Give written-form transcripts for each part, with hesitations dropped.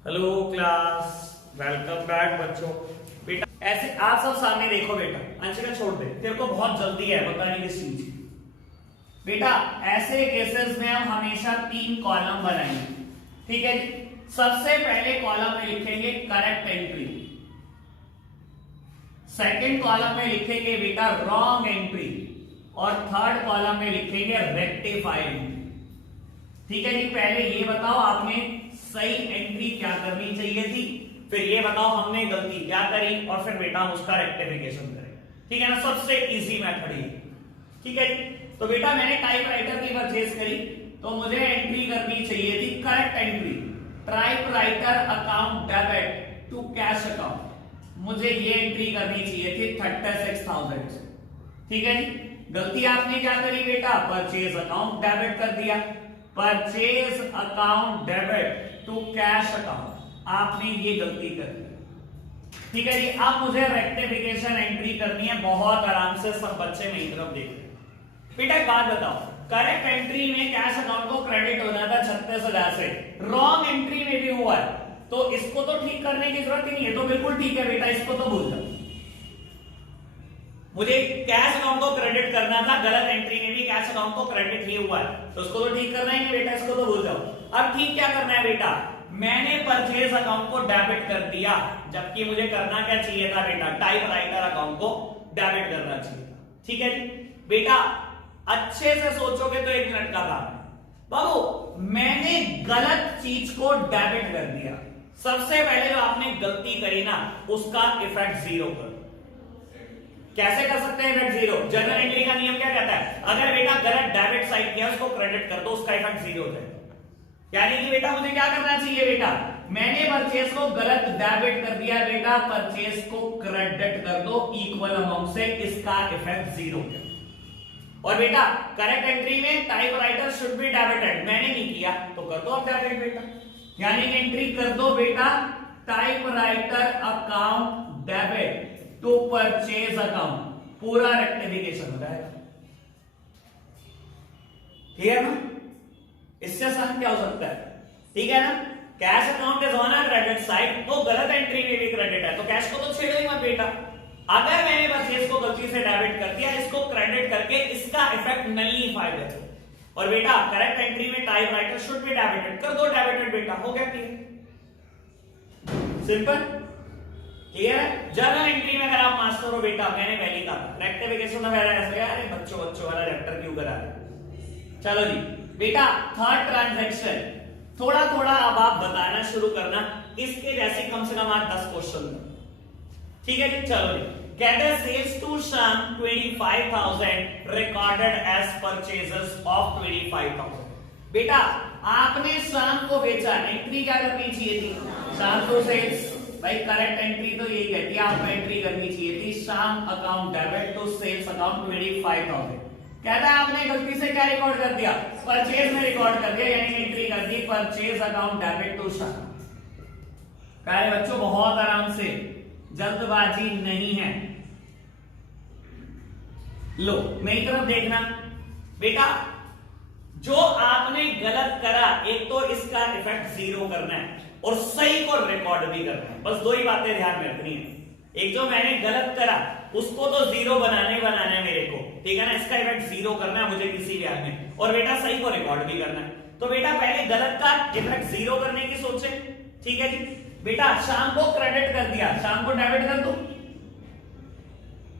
Hello class, welcome back बच्चों। बेटा ऐसे आप सब सामने देखो। बेटा अंशिका छोड़ दे, तेरे को बहुत जल्दी है बताने की चीज। बेटा ऐसे केसेस में हम हमेशा 3 कॉलम बनाएंगे, ठीक है जी। सबसे पहले कॉलम में लिखेंगे करेक्ट एंट्री, सेकंड कॉलम में लिखेंगे बेटा रॉन्ग एंट्री, और थर्ड कॉलम में लिखेंगे रेक्टिफाई एंट्री, ठीक है जी। पहले ये बताओ आपने सही एंट्री क्या करनी चाहिए थी, फिर ये बताओ हमने गलती क्या करी, और फिर बेटा हम उसका रेक्टिफिकेशन करें, ठीक है ना। सबसे इजी मेथड ये, ठीक है जी। तो बेटा मैंने टाइपराइटर की परचेज करी, तो मुझे एंट्री करनी चाहिए थी correct entry, typewriter account debit to cash account. मुझे ये एंट्री करनी चाहिए थी 36,000, ठीक है जी। गलती आपने क्या करी बेटा, परचेज अकाउंट डेबिट कर दिया, purchase account debit to cash account, आपने ये गलती कर दी, ठीक है जी। अब मुझे रेक्टिफिकेशन एंट्री करनी है, बहुत आराम से सब बच्चे मेरी तरफ देख रहे हैं। बेटा एक बात बताओ, करेक्ट एंट्री में कैश अकाउंट को क्रेडिट होना था 36,000 से, रॉन्ग एंट्री में भी हुआ है, तो इसको तो ठीक करने की जरूरत ही नहीं है, तो बिल्कुल ठीक है बेटा, इसको तो भूल जाओ। मुझे कैश अकाउंट को क्रेडिट करना था, गलत एंट्री में भी कैश अकाउंट को क्रेडिट ही हुआ है, तो उसको तो ठीक करना ही नहीं बेटा, इसको तो भूल जाओ। अब ठीक क्या करना है बेटा, मैंने परचेज अकाउंट को डेबिट कर दिया, जबकि मुझे करना क्या चाहिए था बेटा, टाइपराइटर अकाउंट को डेबिट करना चाहिए था, ठीक है जी। बेटा अच्छे से सोचोगे तो 1 मिनट का काम है बाबू। मैंने गलत चीज को डेबिट कर दिया, सबसे पहले जो आपने गलती करी ना, उसका इफेक्ट 0 कर। कैसे कर सकते हैं इफेक्ट 0? जनरल एंट्री का नियम क्या कहता है, अगर बेटा गलत डेबिट साइड किया उसको क्रेडिट कर दो, उसका इफेक्ट 0 हो जाएगा। यानी कि बेटा मुझे क्या करना चाहिए बेटा, मैंने परचेज को गलत डेबिट कर दिया बेटा, परचेज को क्रेडिट कर दो इक्वल अमाउंट से, इसका इफेक्ट 0। और बेटा करेक्ट एंट्री में टाइपराइटर शुड बी डेबिटेड, मैंने नहीं किया तो कर दो अब डेबिट बेटा, यानी कि एंट्री कर दो बेटा typewriter account debit to purchase account, पूरा रेक्टिफिकेशन हो जाएगा, ठीक है ना। इससे आसान क्या हो सकता है, ठीक है ना। Cash account is on a credit side, तो गलत एंट्री में भी क्रेडिट है, तो कैश को तो छेड़ो ही मत बेटा। अगर मैंने परचेज को गलती से डेबिट कर दिया, इसको क्रेडिट करके इसका इफेक्ट नलीफाई कर दो, और बेटा करेक्ट एंट्री में टाइपराइटर शुड बी डेबिटेड कर दो, डेबिटेड बेटा हो गया, क्लियर सिंपल, क्लियर है। जर्नल एंट्री में अगर आप मास्टर हो बेटा, मैंने पहले कहा रेक्टिफिकेशन में ऐसे अरे बच्चों वाला चैप्टर क्यों करा रहे। चलो जी बेटा थर्ड ट्रांजैक्शन, थोड़ा थोड़ा अब आप बताना शुरू करना, इसके जैसे कम से कम 10 क्वेश्चन, ठीक है जी। चलो जी, कहते हैं सेल्स टू शाम 25,000 रिकॉर्डेड एज परचेजेस ऑफ 25,000। बेटा आपने शाम को बेचा, एंट्री क्या करनी चाहिए थी, शाम को सेल्स, भाई करेक्ट एंट्री तो यही कहती है, आपको एंट्री करनी चाहिए थी Shyam account debit to sales account 25,000। कहता है आपने गलती से क्या रिकॉर्ड कर दिया, परचेज में रिकॉर्ड कर दिया, यानी एंट्री कर दी परचेज अकाउंट डेबिट टू शाम। कह रहे बच्चों बहुत आराम से, जल्दबाजी नहीं है। लो मेरी तरफ देखना बेटा, जो आपने गलत करा, एक तो इसका इफेक्ट 0 करना है और सही को रिकॉर्ड भी करना है, बस 2 ही बातें ध्यान में रखनी है। एक जो मैंने गलत करा उसको तो 0 बनाना है मेरे को, ठीक है ना, इसका इफेक्ट 0 करना है मुझे किसी भी हाल में, और बेटा सही को रिकॉर्ड भी करना है। तो बेटा पहले गलत का इफेक्ट 0 करने की सोचे, ठीक है जी। बेटा शाम को क्रेडिट कर दिया, शाम को डेबिट कर दो,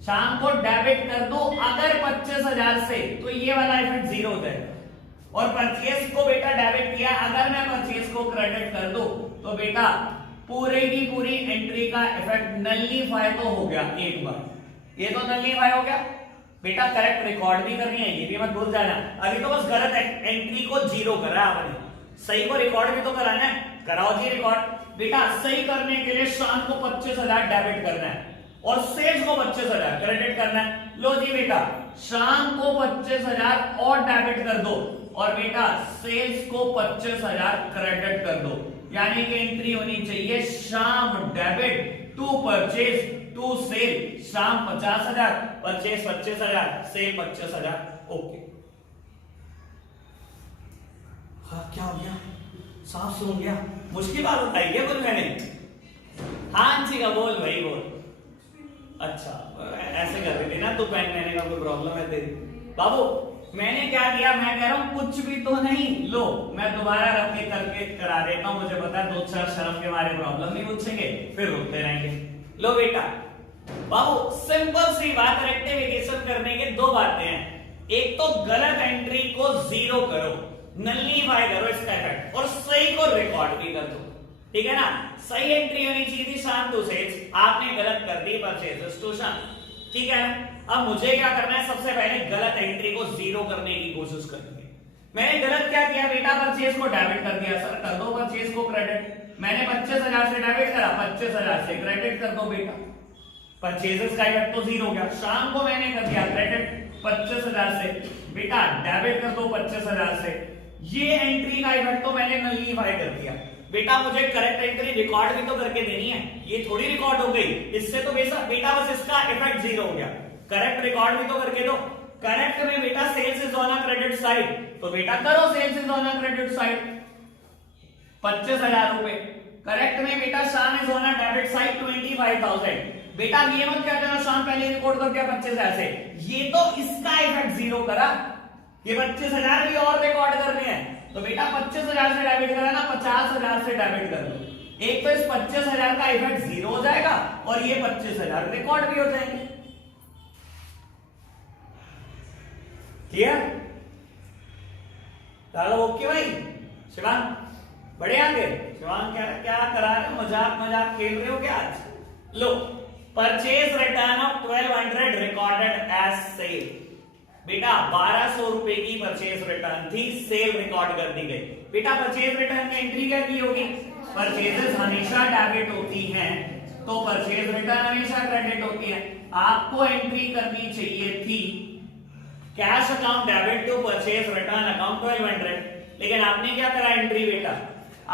शाम को डेबिट कर दो, अगर 25,000 से, तो ये वाला इफेक्ट 0 हो जाएगा। और परचेज को बेटा डेबिट किया, अगर मैं परचेज को क्रेडिट कर दूं, तो बेटा पूरे की पूरी एंट्री का इफेक्ट नलीफाई तो हो गया एक बार, ये तो नलीफाई हो गया बेटा। करेक्ट रिकॉर्ड भी करनी है, ये भी मत भूल जाना। अभी तो बस गलत एंट्री को 0 करा आपने, सही को रिकॉर्ड भी तो कराना है, कराओ जी रिकॉर्ड। बेटा सही करने के लिए शाम को 25,000 डेबिट करना है और सेल्स को 25,000 क्रेडिट करना है। लो जी बेटा शाम को 25,000 और डेबिट कर दो, और बेटा सेल्स को 25,000 क्रेडिट कर दो, यानी कि एंट्री होनी चाहिए Shyam debit to purchase to sale, Shyam 50,000, purchase 25,000, cell 25,000। Okay, हाँ क्या हो गया, साफ सुन गया, मुश्किल बात बताई है बोल मैंने। हाँ जी का बोल भाई बोल। अच्छा ऐसे कर रही थी ना तू पेन लेने का, कोई प्रॉब्लम है तेरी? बाबू मैंने क्या किया, मैं कह रहा हूं कुछ भी तो नहीं, लो मैं दोबारा रख के करके करा देता हूं, मुझे पता है दो चार शर्म के बारे प्रॉब्लम नहीं पूछेंगे फिर रुकते रहेंगे। लो बेटा बाबू सिंपल सी बात, रेक्टिफिकेशन करने के दो बातें हैं, एक तो गलत एंट्री को जीरो करो, नल्लीफाई करो इसका इफेक्ट, और सही को रिकॉर्ड भी कर दो, ठीक है ना। सही एंट्री होनी चाहिए थी शान टू सेल्स, आपने गलत कर दी परचेजेस टू शान, ठीक है ना। अब मुझे क्या करना है, सबसे पहले गलत एंट्री को जीरो करने की कोशिश करनी है। मैंने गलत क्या किया बेटा, परचेज को डेबिट कर दिया। सर कर दो परचेज को क्रेडिट, मैंने 25,000 से डेबिट करा, 25,000 से क्रेडिट कर दो बेटा, परचेजेस का इफेक्ट तो जीरो हो गया। शाम को मैंने कर दिया क्रेडिट 25,000 से, बेटा डेबिट कर दो 25,000 से, ये एंट्री का इफेक्ट तो मैंने नल्लीफाई कर दिया। बेटा मुझे करेक्ट एंट्री रिकॉर्ड भी तो करके देनी है, ये थोड़ी रिकॉर्ड हो गई, इससे तो बेटा बस इसका इफेक्ट जीरो हो गया। करेक्ट रिकॉर्ड भी तो करके दो। करेक्ट में बेटा sales is on a credit side, तो बेटा करो sales is on a credit side 25,000 रुपए। करेक्ट में बेटा Shyam is on a debit side 25,000। बेटा ये मत क्या करना शाम पहले रिकॉर्ड कर दिया 25,000 से, ये तो इसका इफेक्ट जीरो करा, ये 25,000 भी और रिकॉर्ड करने हैं, तो बेटा 25,000 से डेबिट करा ना, 50,000 से डेबिट कर लो। एक तो इस 25,000 का इफेक्ट जीरो हो जाएगा और ये 25,000 रिकॉर्ड भी हो जाएंगे। क्लियर? चलो ओके भाई। शिवान बड़े आगे, शिवान क्या करा रहे हो, मजाक खेल रहे हो क्या आज? लो purchase return of 1200 recorded as sale. बेटा 1200 रुपए की परचेज रिटर्न थी, सेल रिकॉर्ड कर दी गई। बेटा परचेज रिटर्न में एंट्री क्या की होगी, परचेजेस हमेशा डेबिट होती हैं, तो परचेज रिटर्न हमेशा क्रेडिट होती है। आपको एंट्री करनी चाहिए थी cash account debit to purchase return account 1200, लेकिन आपने क्या करा एंट्री बेटा,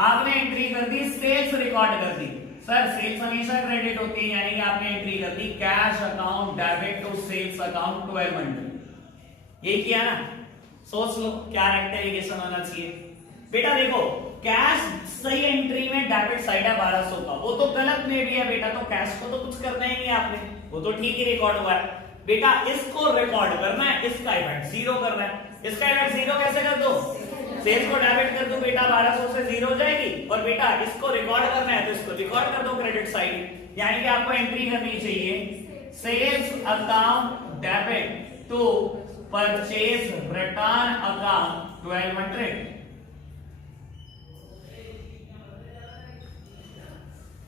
आपने एंट्री कर दी सेल्स रिकॉर्ड कर दी। सर सेल्स हमेशा क्रेडिट होती है, यानी कि आपने एंट्री कर दी cash account debit to sales account 1200, ये किया ना। सोच लो क्या रेक्टिफिकेशन होना चाहिए। बेटा देखो कैश सही एंट्री में डेबिट साइड है 1200 का, वो तो गलत में भी है बेटा, तो कैश को तो कुछ करना ही नहीं आपने, वो तो ठीक ही रिकॉर्ड हुआ है। बेटा इसको रिकॉर्ड करना है, इसका इफेक्ट जीरो करना है। इसका इफेक्ट जीरो कैसे कर दो, सेल्स को डेबिट कर दो बेटा, 1200 से जीरो हो जाएगी, और बेटा इसको रिकॉर्ड करना है तो इसको रिकॉर्ड कर दो क्रेडिट साइड, यानी कि आपको एंट्री करनी चाहिए sales account debit to purchase return account 1200।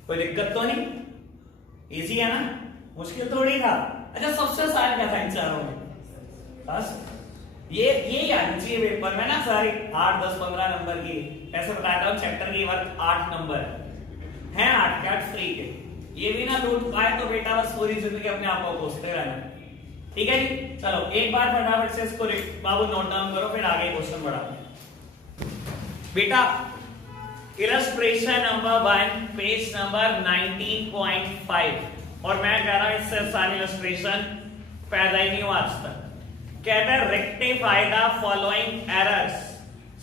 कोई दिक्कत तो नहीं, इजी है ना, मुश्किल थोड़ी था। अच्छा सबसे आसान क्या था इन चारों में, बस ये याद चाहिए पेपर में ना, सारी 8, 10, 15 नंबर की, ऐसे बताता हूँ चैप्टर की वर्क 8 नंबर है, 8 के 8 फ्री के, ये भी ना लूट पाए तो बेटा बस पूरी जिंदगी अपने आप को कोसते रहना, ठीक है जी। चलो एक बार फटाफट से इसको बाबू नोट डाउन करो, फिर आगे क्वेश्चन बढ़ाओ। बेटा इलस्ट्रेशन नंबर 1 पेज नंबर 19.5, और मैं कह रहा हूं इससे आसान इलस्ट्रेशन पैदा ही नहीं हुआ आज तक। कहते हैं रेक्टिफाई द फॉलोइंग एरर्स।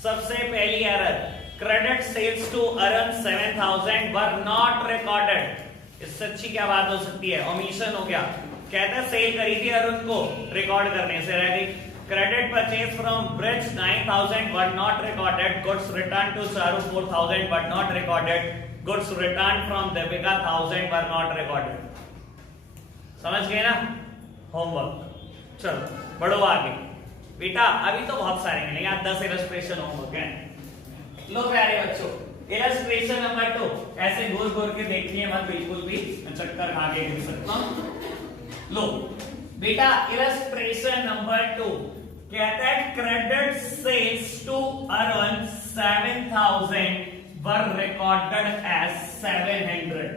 सबसे पहली error, credit sales to Arun 7,000 were not recorded. इससे अच्छी क्या बात हो सकती है, ओमिशन हो गया। कहते हैं सेल करी थी अरुण को, रिकॉर्ड करने से रह गई। Credit purchase from Brij 9,000 were not recorded, goods return to Charu 4,000 but not recorded, goods return from Deepika 1,000 were not recorded. समझ गए ना होमवर्क। चलो बढ़ो आगे बेटा, अभी तो बहुत सारे हैं, यहाँ 10 इलस्ट्रेशन होमवर्क है। लो प्यारे बच्चों इलस्ट्रेशन नंबर 2, ऐसे घूर घूर के देखिए मत बिल्कुल भी, मैं चक्कर खा के देख सकता हूं। लो बेटा इलस्ट्रेशन नंबर 2 कहता है credit sales to Arun 7,000 were recorded as 700।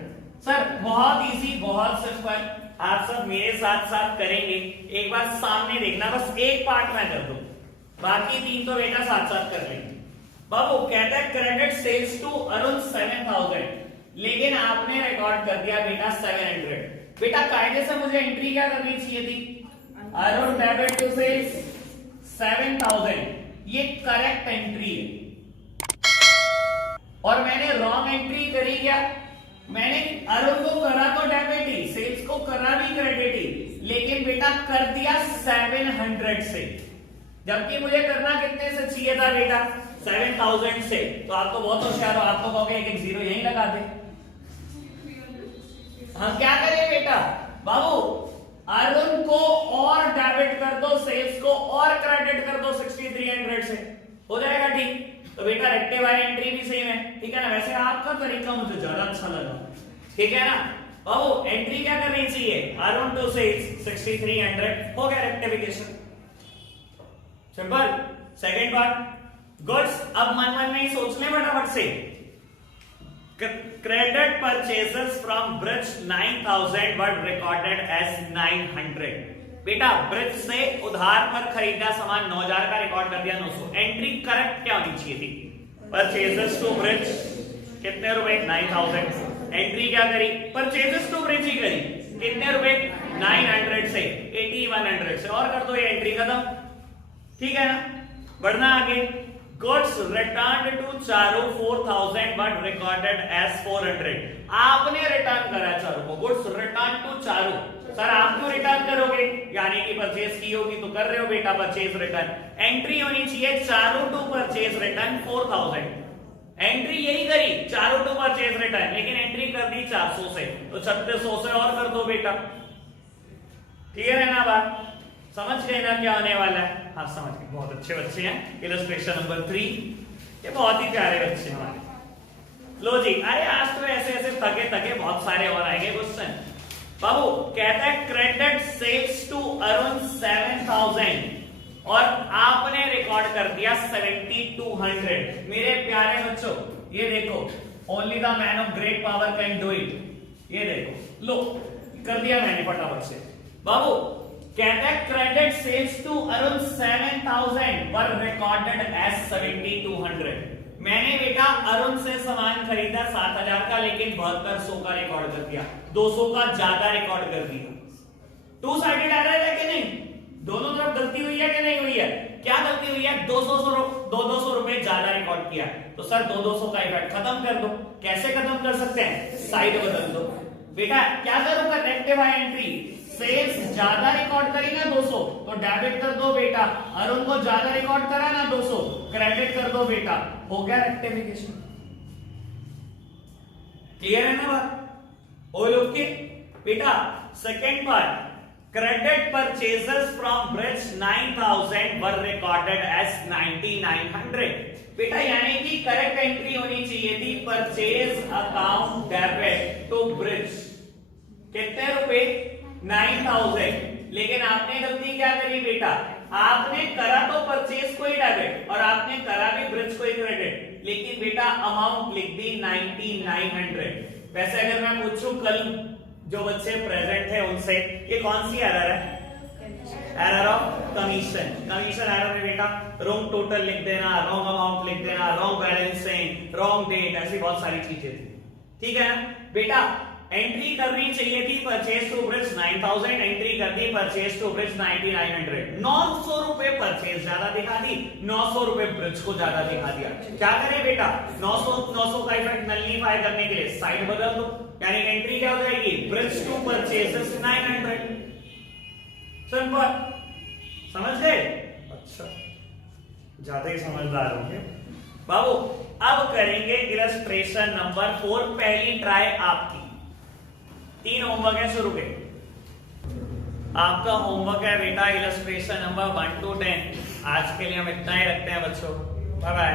Sir बहुत इजी, बहुत सिंपल, आप सब मेरे साथ साथ करेंगे। एक बार सामने देखना, बस एक पार्ट मैं कर दूं, बाकी 3 तो बेटा साथ साथ कर लेंगे। बाबू कहता है क्रेडिट सेल्स टू अरुण 7,000, लेकिन आपने रिकॉर्ड कर दिया बेटा 700। बेटा कायदे से मुझे एंट्री क्या करनी चाहिए थी, अरुण डेबिट टू सेल्स 7,000, ये करेक्ट एंट्री है। और मैंने रॉन्ग एंट्री करी क्या, मैंने अरुण को करा तो डेबिट ही, सेल्स को करा भी क्रेडिट ही, लेकिन बेटा कर दिया 700 से, जबकि मुझे करना कितने से चाहिए था बेटा 7000 से। तो आप तो बहुत होशियार हो, आप तो कहोगे एक जीरो यहीं लगा दे। हम क्या करें बेटा, बाबू अरुण को और डेबिट कर दो, सेल्स को और क्रेडिट कर दो 6300 से, हो जाएगा ठीक। तो बेटा रेक्टिव आई एंट्री भी सेम है, ठीक है ना। वैसे आपका तरीका मुझे ज्यादा अच्छा लगा, ठीक है ना बाबू। एंट्री क्या करनी चाहिए, अरुण टू सेल्स 6300, हो गया rectification, simple. Second part goods, अब मन मन में ही सोच ले फटाफट से। Credit purchases from Brij 9000 but recorded as 900। बेटा ब्रिज से उधार पर खरीदा सामान 9000 का, रिकॉर्ड कर दिया 900। एंट्री करेक्ट क्या होनी चाहिए थी, परचेजेस टू ब्रिज कितने रुपए 9000, एंट्री क्या करी, परचेजेस टू ब्रिज ही करी, कितने रुपए 900 से 8100 से, और कर दो ये एंट्री खत्म, ठीक है ना। बढ़ना आगे, goods return to Charu 4000 but recorded as 400। आपने रिटर्न करा चारू को, goods return to Charu. Sir आप क्यों रिटर्न करोगे, यानी कि परचेज की होगी तो कर रहे हो बेटा परचेज रिटर्न। एंट्री होनी चाहिए Charu to purchase return 4000, entry यही करी चारू टू परचेज रिटर्न, लेकिन एंट्री कर दी 400 से, तो 3600 से और कर दो बेटा। क्लियर है ना बात, समझ गए ना क्या होने वाला है। हाँ समझ गए, बहुत अच्छे बच्चे हैं। इलस्ट्रेशन नंबर 3, ये बहुत ही प्यारे बच्चे हमारे। लो जी, अरे आज तो ऐसे ऐसे थके थके बहुत सारे और आएंगे क्वेश्चन। बाबू कहता है क्रेडिट सेल्स टू अरुण 7000 और आपने रिकॉर्ड कर दिया 7200। मेरे प्यारे बच्चों ये देखो, only the man of great power can do it. ये देखो लो कर दिया मैंने फटाफट से। बाबू कहता है क्रेडिट सेल्स टू अरुण 7000 पर रिकॉर्डेड एज 7200। मैंने बेटा अरुण से सामान खरीदा 7000 का, लेकिन 7200 का रिकॉर्ड कर दिया, 200 का ज्यादा रिकॉर्ड कर दिया। टू साइडेड एरर है कि नहीं, दोनों तरफ गलती हुई है कि नहीं हुई है, क्या गलती हुई है, 200 रुपए ज्यादा रिकॉर्ड किया। तो सर 200 का इफेक्ट खत्म कर दो। कैसे खत्म कर सकते हैं, साइड बदल दो बेटा। क्या करूंगा, रेक्टिव आई एंट्री, सेल्स ज्यादा रिकॉर्ड करी ना 200 तो डेबिट कर दो बेटा, अरुण को ज्यादा रिकॉर्ड करा ना 200, क्रेडिट कर दो बेटा, हो गया रेक्टिफिकेशन। क्लियर है ना बात, ओ लोग के बेटा। Second part, credit purchases from Brij 9000 were recorded as 9900। बेटा यानी कि करेक्ट एंट्री होनी चाहिए थी purchase account debit to Brij, कितने रुपए 9000, लेकिन आपने गलती क्या करी बेटा, आपने करा तो परचेज को ही डेबिट और आपने करा भी ब्रिज को ही क्रेडिट, लेकिन बेटा अमाउंट लिख दी 9900। वैसे अगर मैं पूछूं कल जो बच्चे प्रेजेंट है उनसे, ये कौन सी एरर है, error of commission. Commission error में बेटा रॉन्ग टोटल लिख देना, रॉन्ग अमाउंट लिख देना, रॉन्ग बैलेंसिंग, रॉन्ग डेट, ऐसी बहुत सारी चीजें थी, ठीक है ना बेटा। एंट्री करनी चाहिए थी परचेज टू ब्रिज 9000, एंट्री कर दी परचेज टू ब्रिज 9900। 900 रुपए परचेज ज्यादा दिखा दी, 900 रुपए ब्रिज को ज्यादा दिखा दिया। क्या करें बेटा, 900 का इफेक्ट नलिफाई करने के लिए साइड बदल दो, यानी एंट्री क्या हो जाएगी, ब्रिज टू परचेजेस 900। सिंपल, समझ गए। अच्छा ज्यादा ही समझदार होंगे बाबू। अब करेंगे इलस्ट्रेशन नंबर 4, पहली ट्राई आपकी। 3 होमवर्क है शुरू के। आपका होमवर्क है बेटा इलस्ट्रेशन नंबर 1 to 10। आज के लिए हम इतना ही रखते हैं बच्चों, बाय बाय।